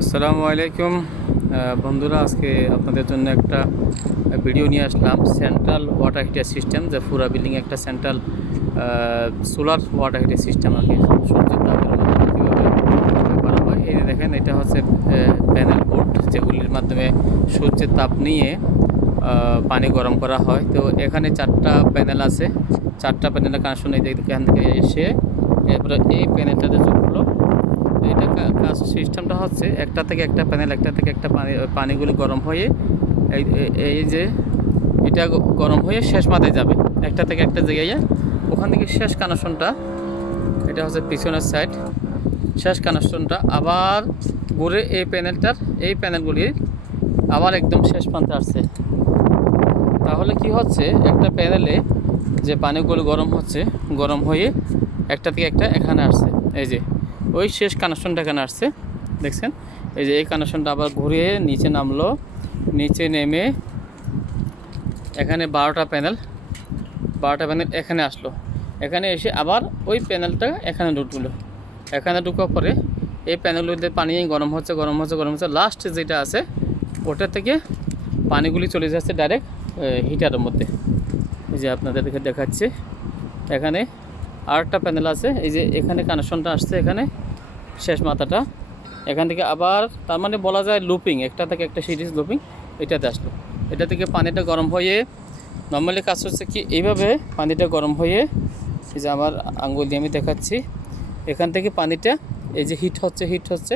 আসসালামু আলাইকুম বন্ধুরা, আজকে আপনাদের জন্য একটা ভিডিও নিয়ে আসলাম। সেন্ট্রাল ওয়াটার হিটার সিস্টেম, যে পুরা বিল্ডিং একটা central solar water heater system আর কি। সূর্যের তাপের মাধ্যমে কীভাবে করা হয়, এই যে দেখেন, এটা হচ্ছে প্যানেল বোর্ড, যেগুলির মাধ্যমে সূর্যের তাপ নিয়ে পানি গরম করা হয়। তো এখানে 4টা প্যানেল আছে, 4টা প্যানেলের কানেকশন এখান থেকে এসে এরপরে এই প্যানেলটাতে চললো। এটা কাজ সিস্টেমটা হচ্ছে একটা থেকে একটা প্যানেল, একটা থেকে একটা পানিগুলি গরম হয়ে এই যে এটা গরম হয়ে শেষ মাথায় যাবে, একটা থেকে একটা জায়গায়। ওখান থেকে শেষ কানেকশনটা, এটা হচ্ছে পিছনের সাইড, শেষ কানেকশনটা আবার ঘুরে এই প্যানেলগুলির আবার একদম শেষ প্রান্তে আসছে। তাহলে কি হচ্ছে, একটা প্যানেলে যে পানিগুলো গরম হচ্ছে, গরম হয়ে একটা থেকে একটা এখানে আসছে। এই যে ওই শেষ কানেকশনটা এখানে আসছে, দেখছেন? এই যে এই কানেকশনটা আবার ঘুরে নিচে নামলো, নিচে নেমে এখানে 12টা প্যানেল এখানে আসলো। এখানে এসে আবার ওই প্যানেলটা এখানে ঢুকলো। এখানে ঢুকার পরে এই প্যানেলগুলিতে পানি গরম হচ্ছে, লাস্ট যেটা আছে ওটা থেকে পানিগুলি চলে যাচ্ছে ডাইরেক্ট হিটারের মধ্যে। এই যে আপনাদেরকে দেখাচ্ছি, এখানে আরেকটা প্যানেল আছে, এই যে এখানে কানেকশনটা আসছে, এখানে শেষ মাথাটা এখান থেকে আবার, তার মানে বলা যায় লুপিং, একটা থেকে একটা সিরিজ লুপিং এটাতে আসলো। এটা থেকে পানিটা গরম হয়ে, নর্মালি কাজ হচ্ছে কি, এইভাবে পানিটা গরম হয়ে, এই যে আমার আঙ্গুল দিয়ে আমি দেখাচ্ছি, এখান থেকে পানিটা এই যে হিট হচ্ছে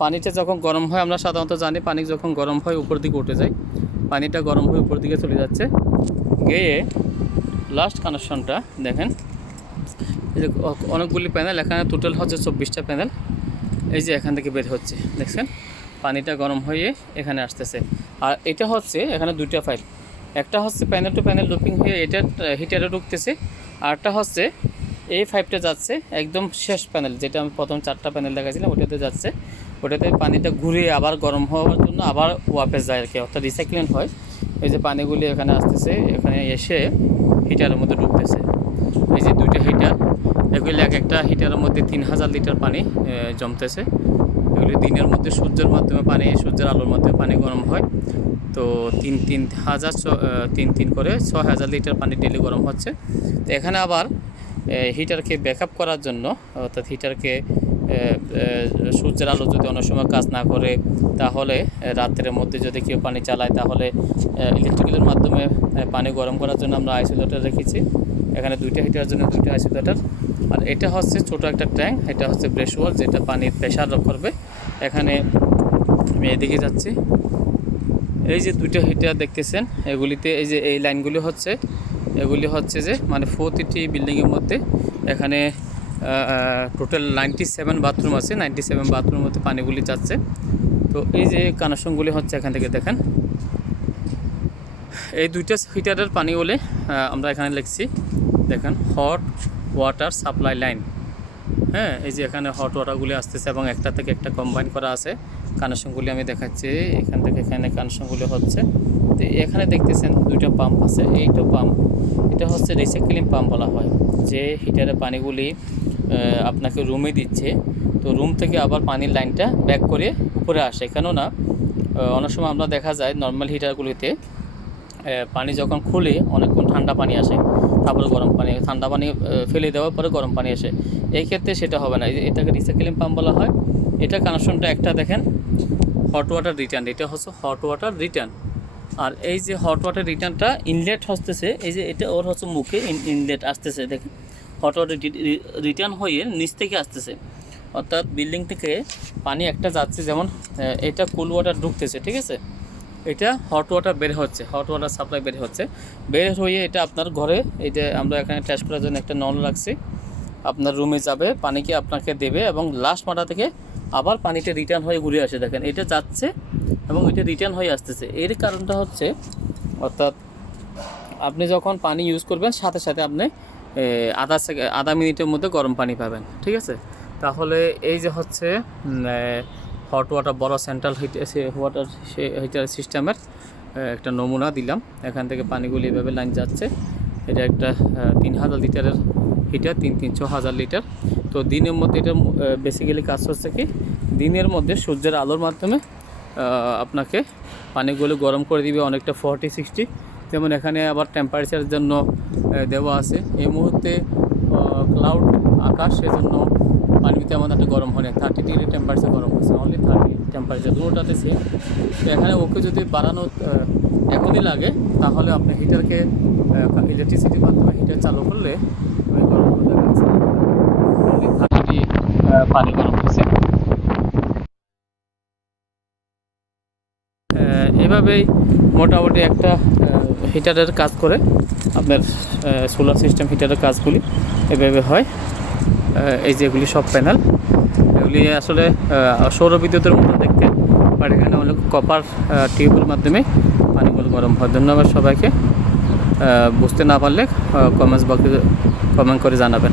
পানিটা যখন গরম হয়, আমরা সাধারণত জানি পানি যখন গরম হয় উপর দিকে উঠে যায়, পানিটা গরম হয়ে উপর দিকে চলে যাচ্ছে, গিয়ে লাস্ট কানেকশনটা দেখেন, এই যে অনেকগুলি প্যানেল, এখানে টোটাল হচ্ছে 24টা প্যানেল। এই যে এখান থেকে বের হচ্ছে, দেখছেন? পানিটা গরম হয়ে এখানে আসতেছে। আর এটা হচ্ছে এখানে 2টা পাইপ, একটা হচ্ছে প্যানেল টু প্যানেল লুপিং হয়ে এটা হিটারে ঢুকতেছে, আরটা হচ্ছে এই পাইপটা যাচ্ছে একদম শেষ প্যানেল, যেটা আমি প্রথম 4টা প্যানেল দেখাছিলাম ওটাতে যাচ্ছে। ওটাতে পানিটা ঘুরে আবার গরম হওয়ার জন্য আবার ওয়াপেস যায় আর কি, অর্থাৎ রিসাইক্লিং হয়। এই যে পানিগুলি এখানে আসতেছে, এখানে এসে হিটারের মধ্যে ঢুকতেছে। এই যে 2টা হিটার, এগুলি একটা হিটারের মধ্যে 3000 লিটার পানি জমতেছে। এগুলি দিনের মধ্যে সূর্যের আলোর মাধ্যমে পানি গরম হয়। তো 3 করে 6000 লিটার পানি ডেলি গরম হচ্ছে। তো এখানে আবার হিটারকে ব্যাকআপ করার জন্য, অর্থাৎ হিটারকে সূর্যের আলো যদি অনেক সময় কাজ না করে, তাহলে রাতের মধ্যে যদি কেউ পানি চালায়, তাহলে ইলেকট্রিক্যালের মাধ্যমে পানি গরম করার জন্য আমরা আইসোলেটর রেখেছি। এখানে 2টা হিটারের জন্য 2টা আইসোলেটর। আর এটা হচ্ছে ছোট একটা ট্যাঙ্ক, এটা হচ্ছে ব্রেশওয়াল, যেটা পানির প্রেশার করবে। এখানে আমি এদিকে যাচ্ছি, এই যে 2টা হিটার দেখতেছেন, এগুলিতে এই যে এই লাইনগুলি হচ্ছে, এগুলি হচ্ছে যে মানে প্রতিটি বিল্ডিংয়ের মধ্যে এখানে টোটাল 97 বাথরুম আছে, 97 বাথরুমের মধ্যে পানিগুলি যাচ্ছে। তো এই যে কানেকশনগুলি হচ্ছে এখান থেকে দেখেন, এই 2টা হিটারের পানিগুলি আমরা এখানে লিখছি, দেখেন, হট ওয়াটার সাপ্লাই লাইন। হ্যাঁ, এই যে এখানে হট ওয়াটারগুলি আসতেছে এবং একটা থেকে একটা কম্বাইন করা আছে। কানেকশনগুলি আমি দেখাচ্ছি, এখান থেকে এখানে কানেকশনগুলি হচ্ছে। তো এখানে দেখতেছেন 2টা পাম্প আছে, এইটা পাম্প, এটা হচ্ছে রিসাইক্লিং পাম্প বলা হয়, যে হিটারের পানিগুলি আপনাকে রুমে দিচ্ছে। তো রুম থেকে আবার পানির লাইনটা ব্যাক করে উপরে আসে, কেননা অনেক সময় আমরা দেখা যায় নর্মাল হিটারগুলিতে পানি যখন খুলে অনেকক্ষণ ঠান্ডা পানি আসে, তারপরে গরম পানি, ঠান্ডা পানি ফেলে দেওয়ার পরে গরম পানি আসে। এই ক্ষেত্রে সেটা হবে না, এটাকে রিসাইক্লিং পাম্প বলা হয়। এটা কানেকশনটা একটা দেখেন, হট ওয়াটার রিটার্ন, এটা হচ্ছে হট ওয়াটার রিটার্ন। আর এই যে হট ওয়াটার রিটার্নটা ইনলেট হচ্ছে, এই যে এটা ওর হচ্ছে মুখে ইনলেট আসতেছে, দেখেন, হট ওয়াটার রিটার্ন হয়ে নিচ থেকে আসতেছে, অর্থাৎ বিল্ডিং থেকে পানি একটা যাচ্ছে, যেমন এটা কুল ওয়াটার ঢুকতেছে, ঠিক আছে, এটা হট ওয়াটার বের হচ্ছে, হট ওয়াটার সাপ্লাই বের হয়ে এটা আপনার ঘরে, এটা আমরা এখানে টেস্ট করার জন্য একটা নল রাখছি, আপনার রুমে যাবে, পানিকে আপনাকে দেবে, এবং লাস্ট মাথা থেকে আবার পানিটা রিটার্ন হয়ে ঘুরে আসে। দেখেন, এটা যাচ্ছে এবং এটা রিটার্ন হয়ে আসতেছে। এর কারণটা হচ্ছে, অর্থাৎ আপনি যখন পানি ইউজ করবেন, সাথে সাথে আপনি আধা মিনিটের মধ্যে গরম পানি পাবেন, ঠিক আছে। তাহলে এই যে হচ্ছে হট ওয়াটার বড় সেন্ট্রাল হিটার সিস্টেমের একটা নমুনা দিলাম। এখান থেকে পানিগুলি এভাবে লাইন যাচ্ছে, এটা একটা 3000 লিটারের হিটার, 6000 লিটার। তো দিনের মধ্যে এটা বেসিক্যালি কাজ হচ্ছে কি, দিনের মধ্যে সূর্যের আলোর মাধ্যমে আপনাকে পানিগুলো গরম করে দিবে অনেকটা 40-60। যেমন এখানে আবার টেম্পারেচারের জন্য দেওয়া আছে। এই মুহূর্তে ক্লাউড আকাশ, সেজন্য পানিতে আমাদের একটা গরম হয় না, 30 ডিগ্রি টেম্পারেচার গরম হচ্ছে, অনলি 30 টেম্পারেচার দুটোটাতে সেম। তো এখানে ওকে যদি বাড়ানো এখনই লাগে, তাহলে আপনি হিটারকে ইলেকট্রিসিটির মাধ্যমে হিটার চালু করলে ওই গরম করে দেখাচ্ছে অনলি 30 ডিগ্রি পানি গরম হচ্ছে। এভাবেই মোটামুটি একটা হিটারের কাজ করে। আপনার সোলার সিস্টেম হিটারের কাজগুলি এভাবে হয়। এই যেগুলি সব প্যানেল, এগুলি আসলে সৌর বিদ্যুতের মতো দেখতে, বাট এখানে অনেক কপার টিউবের মাধ্যমে পানিগুলো গরম হয়। ধন্যবাদ সবাইকে। বুঝতে না পারলে কমেন্টস বক্সে কমেন্ট করে জানাবেন।